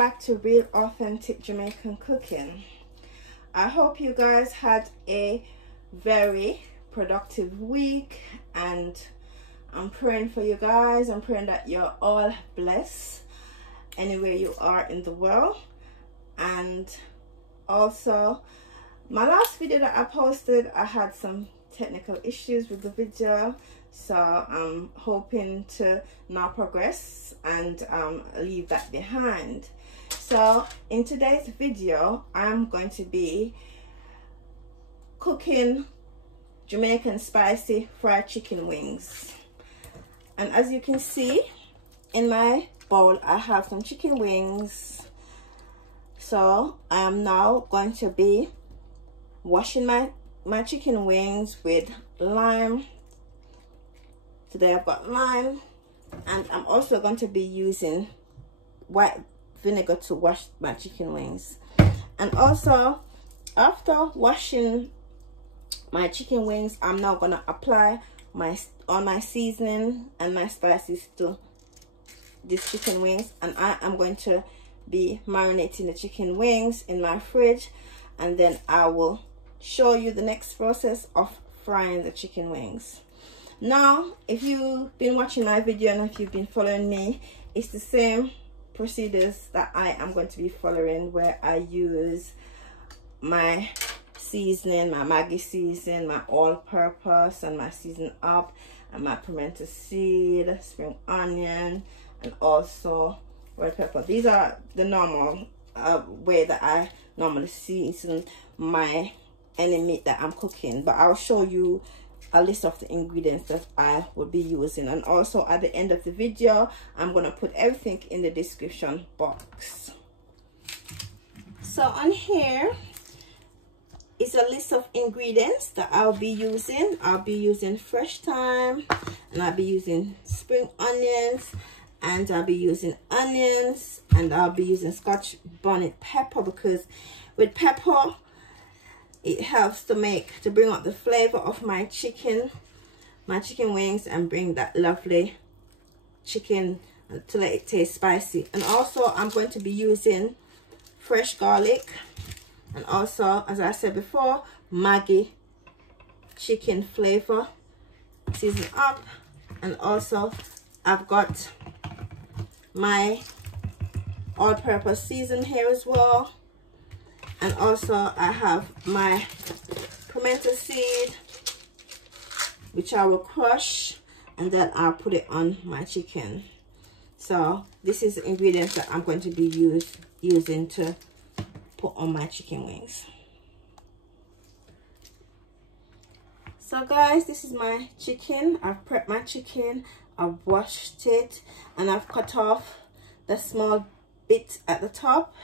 back to Real Authentic Jamaican Cooking. I hope you guys had a very productive week, and I'm praying for you guys. I'm praying that you're all blessed anywhere you are in the world. And also, my last video that I posted, I had some technical issues with the video, so I'm hoping to now progress and leave that behind. So in today's video, I'm going to be cooking Jamaican spicy fried chicken wings. And as you can see in my bowl, I have some chicken wings. So I am now going to be washing my chicken wings with lime. Today I've got lime, and I'm also going to be using white vinegar to wash my chicken wings. And also, after washing my chicken wings, I'm now going to apply all my seasoning and my spices to these chicken wings, and I am going to be marinating the chicken wings in my fridge, and then I will show you the next process of frying the chicken wings. Now, if you've been watching my video and if you've been following me, it's the same procedures that I am going to be following, where I use my seasoning, my Maggi seasoning, my all-purpose, and my season up, and my pimento seed, spring onion, and also red pepper. These are the normal way that I normally season any meat that I'm cooking, but I'll show you a list of the ingredients that I will be using. And also at the end of the video, I'm going to put everything in the description box. So on here is a list of ingredients that I'll be using. I'll be using fresh thyme, and I'll be using spring onions, and I'll be using onions, and I'll be using Scotch bonnet pepper, because with pepper it helps to bring out the flavor of my chicken wings, and bring that lovely chicken to let it taste spicy. And also I'm going to be using fresh garlic, and also, as I said before, Maggi chicken flavor season up. And also I've got my all-purpose season here as well. And also I have my pimento seed, which I will crush, and then I'll put it on my chicken. So this is the ingredients that I'm going to be using to put on my chicken wings. So guys, this is my chicken. I've prepped my chicken, I've washed it, and I've cut off the small bit at the top,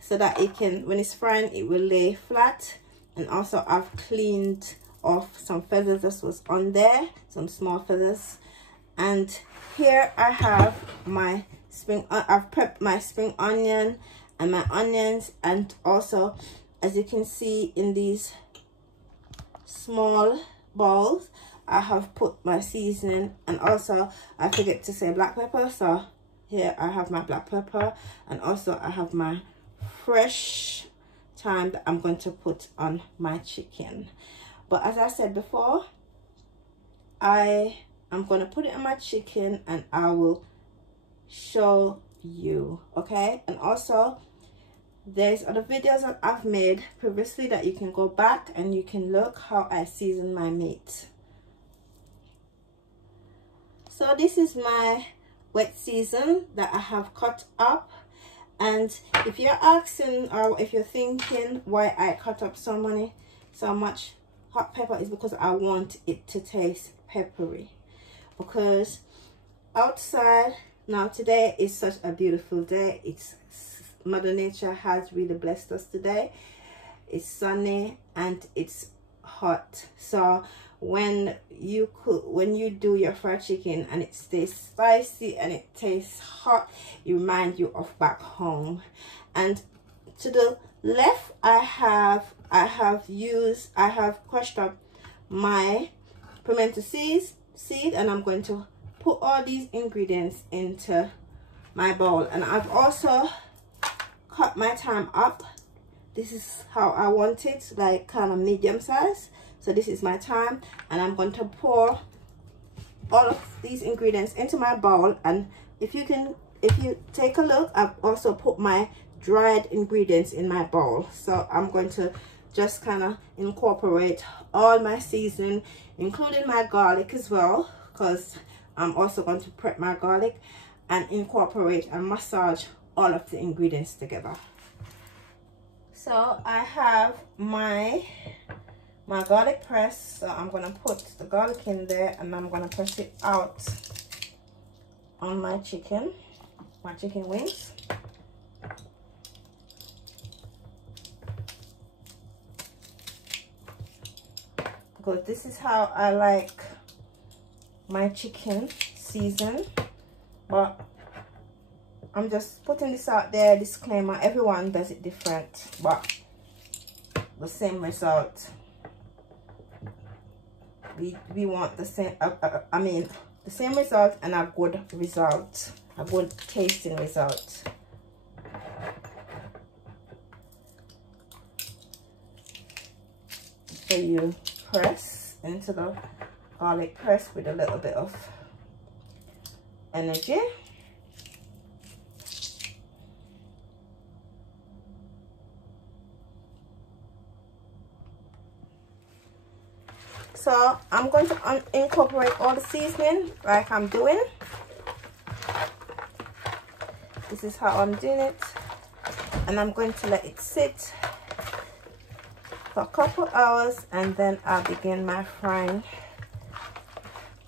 so that it can, when it's frying, it will lay flat. And also I've cleaned off some feathers that was on there, some small feathers. And here I have my I've prepped my spring onion and my onions, and also, as you can see in these small bowls, I have put my seasoning, and also I forget to say black pepper. So here I have my black pepper, and also I have my fresh thyme that I'm going to put on my chicken. But as I said before, I am going to put it on my chicken, and I will show you, okay? And also, there's other videos that I've made previously that you can go back and you can look how I season my meat. So this is my wet season that I have cut up. And if you're asking, or if you're thinking why I cut up so much hot pepper, is because I want it to taste peppery. Because outside now, today is such a beautiful day. It's Mother Nature has really blessed us today. It's sunny and it's hot. So when you do your fried chicken and it stays spicy and it tastes hot, it reminds you of back home. And to the left, I have crushed up my pimento seed, and I'm going to put all these ingredients into my bowl. And I've also cut my thyme up. This is how I want it, like kind of medium size. So this is my thyme, and I'm going to pour all of these ingredients into my bowl. And if you take a look, I've also put my dried ingredients in my bowl. So I'm going to just kind of incorporate all my seasoning, including my garlic as well, because I'm also going to prep my garlic, and incorporate and massage all of the ingredients together. So I have my garlic press, so I'm going to put the garlic in there, and I'm going to press it out on my chicken wings. Because this is how I like my chicken seasoned. But I'm just putting this out there, disclaimer, everyone does it different, but the same result. We want the same, I mean the same result, and a good result, a good tasting result. So you press into the garlic press with a little bit of energy. So I'm going to incorporate all the seasoning like I'm doing. This is how I'm doing it, and I'm going to let it sit for a couple hours, and then I'll begin my frying,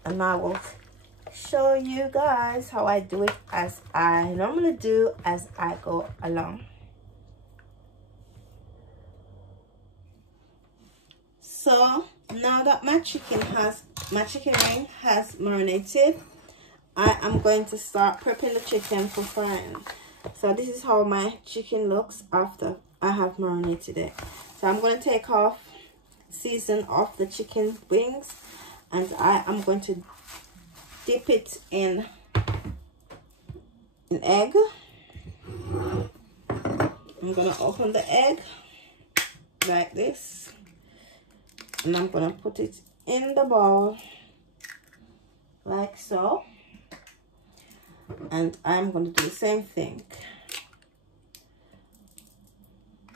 and I will show you guys how I do it as I normally do as I go along. So now that my chicken wing has marinated, I am going to start prepping the chicken for frying. So this is how my chicken looks after I have marinated it. So I'm going to take off, season off the chicken wings, and I am going to dip it in an egg. I'm going to open the egg like this, and I'm going to put it in the bowl like so, and I'm going to do the same thing.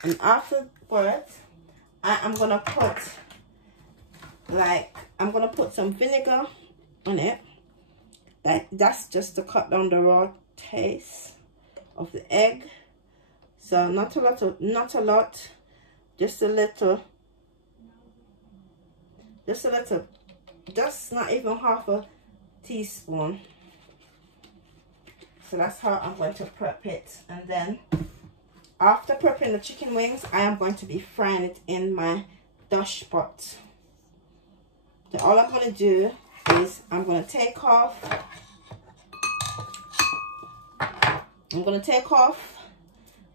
And afterwards, I am going to put some vinegar on it. That's just to cut down the raw taste of the egg. So not a lot, just a little, just not even half a teaspoon. So that's how I'm going to prep it. And then after prepping the chicken wings, I am going to be frying it in my dash pot. So all I'm going to do is I'm going to take off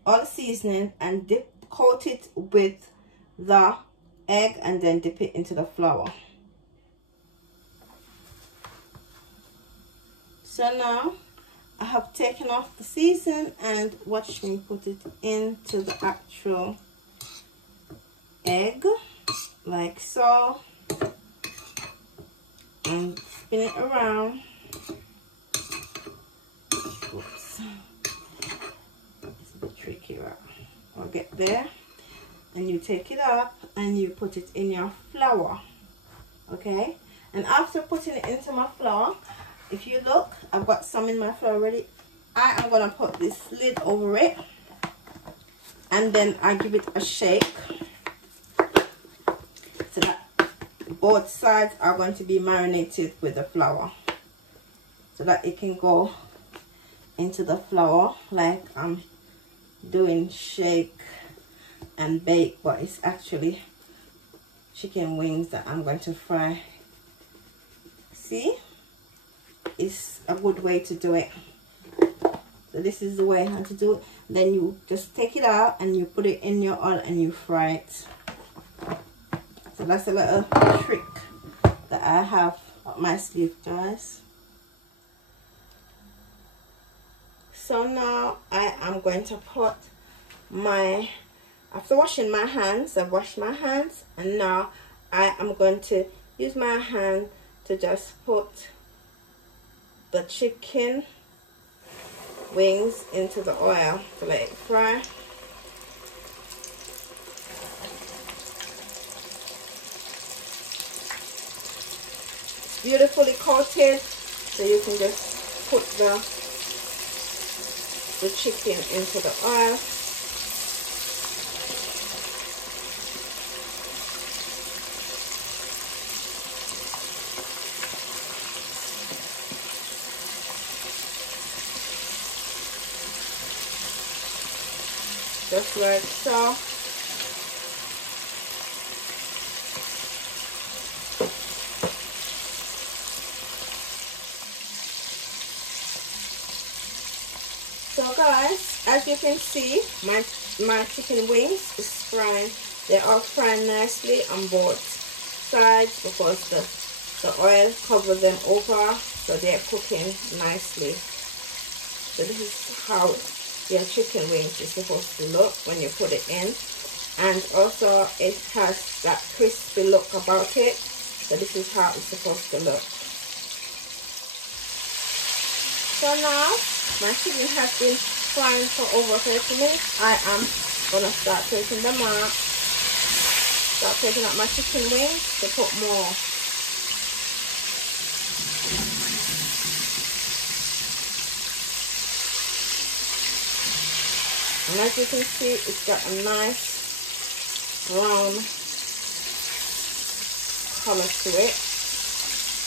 all the seasoning and coat it with the egg, and then dip it into the flour. So now I have taken off the season, and watch me put it into the actual egg like so, and spin it around. Oops, it's a bit tricky, right? I'll get there, and you take it up and you put it in your flour. Okay, and after putting it into my flour, if you look, I've got some in my flour already. I am going to put this lid over it, and then I give it a shake so that both sides are going to be marinated with the flour, so that it can go into the flour like I'm doing shake and bake, but it's actually chicken wings that I'm going to fry. See, it's a good way to do it. So this is the way how to do it. Then you just take it out and you put it in your oil and you fry it. So that's a little trick that I have up my sleeve, guys. So now I am going to put after washing my hands, I've washed my hands, and now I am going to use my hand to just put the chicken wings into the oil to let it fry. It's beautifully coated, so you can just put the chicken into the oil. Just like so. So guys, as you can see, my chicken wings is frying. They are frying nicely on both sides because the oil covers them over, so they're cooking nicely. So this is how your chicken wings is supposed to look when you put it in, and also it has that crispy look about it. So this is how it's supposed to look. So now my chicken has been frying for over 30 minutes. I am gonna start taking them out. Start taking out my chicken wings to put more. And as you can see, it's got a nice brown color to it.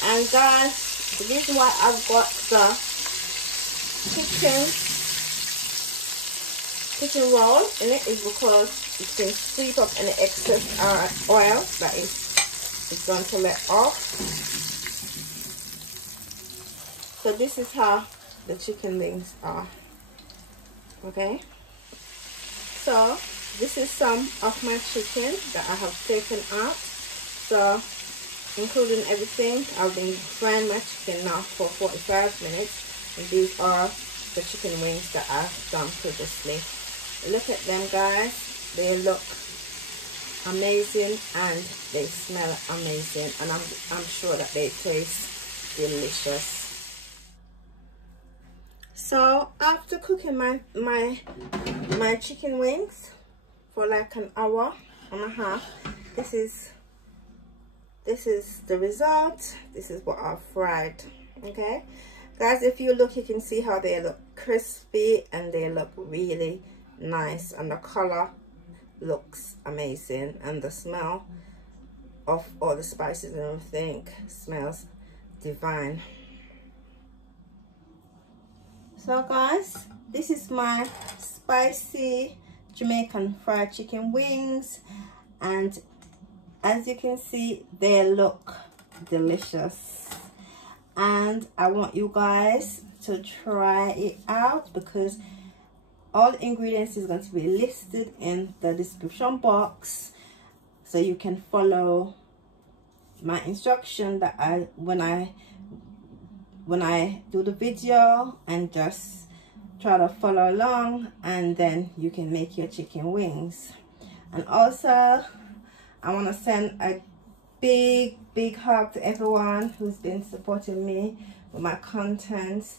And guys, the reason why I've got the chicken roll in it is because it can sweep up any excess oil that it's going to let off. So this is how the chicken wings are. Okay. So this is some of my chicken that I have taken out. So including everything, I've been frying my chicken now for 45 minutes. And these are the chicken wings that I've done previously. Look at them, guys. They look amazing and they smell amazing, and I'm sure that they taste delicious. So after cooking my chicken wings for like an hour and a half, this is the result. This is what I've fried. Okay guys, if you look, you can see how they look crispy and they look really nice, and the color looks amazing, and the smell of all the spices and everything smells divine. So guys, this is my spicy Jamaican fried chicken wings, and as you can see, they look delicious, and I want you guys to try it out because all the ingredients is going to be listed in the description box, so you can follow my instruction that when I do the video, and just try to follow along, and then you can make your chicken wings. And also I want to send a big hug to everyone who's been supporting me with my content,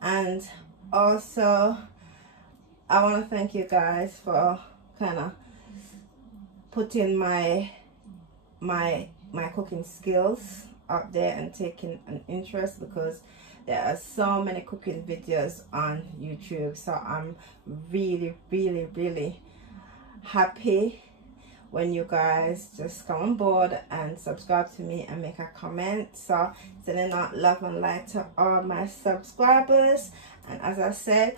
and also I want to thank you guys for kind of putting my cooking skills out there and taking an interest, because there are so many cooking videos on YouTube. So I'm really happy when you guys just come on board and subscribe to me and make a comment. So sending out love and light to all my subscribers, and as I said,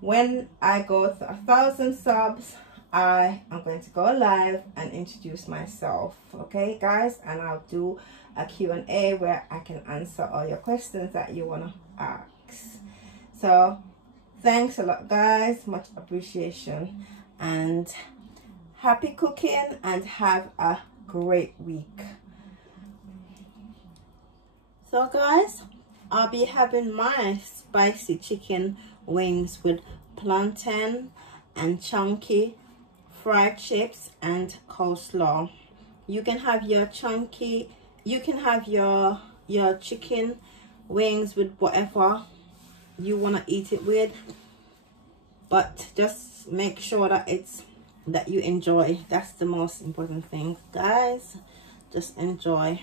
when I go to 1,000 subs, I am going to go live and introduce myself. Okay guys, and I'll do a Q&A where I can answer all your questions that you want to ask. So thanks a lot guys, much appreciation, and happy cooking, and have a great week. So guys, I'll be having my spicy chicken wings with plantain and chunky fried chips and coleslaw. You can have your chunky, you can have your chicken wings with whatever you want to eat it with, but just make sure that that you enjoy. That's the most important thing, guys. Just enjoy.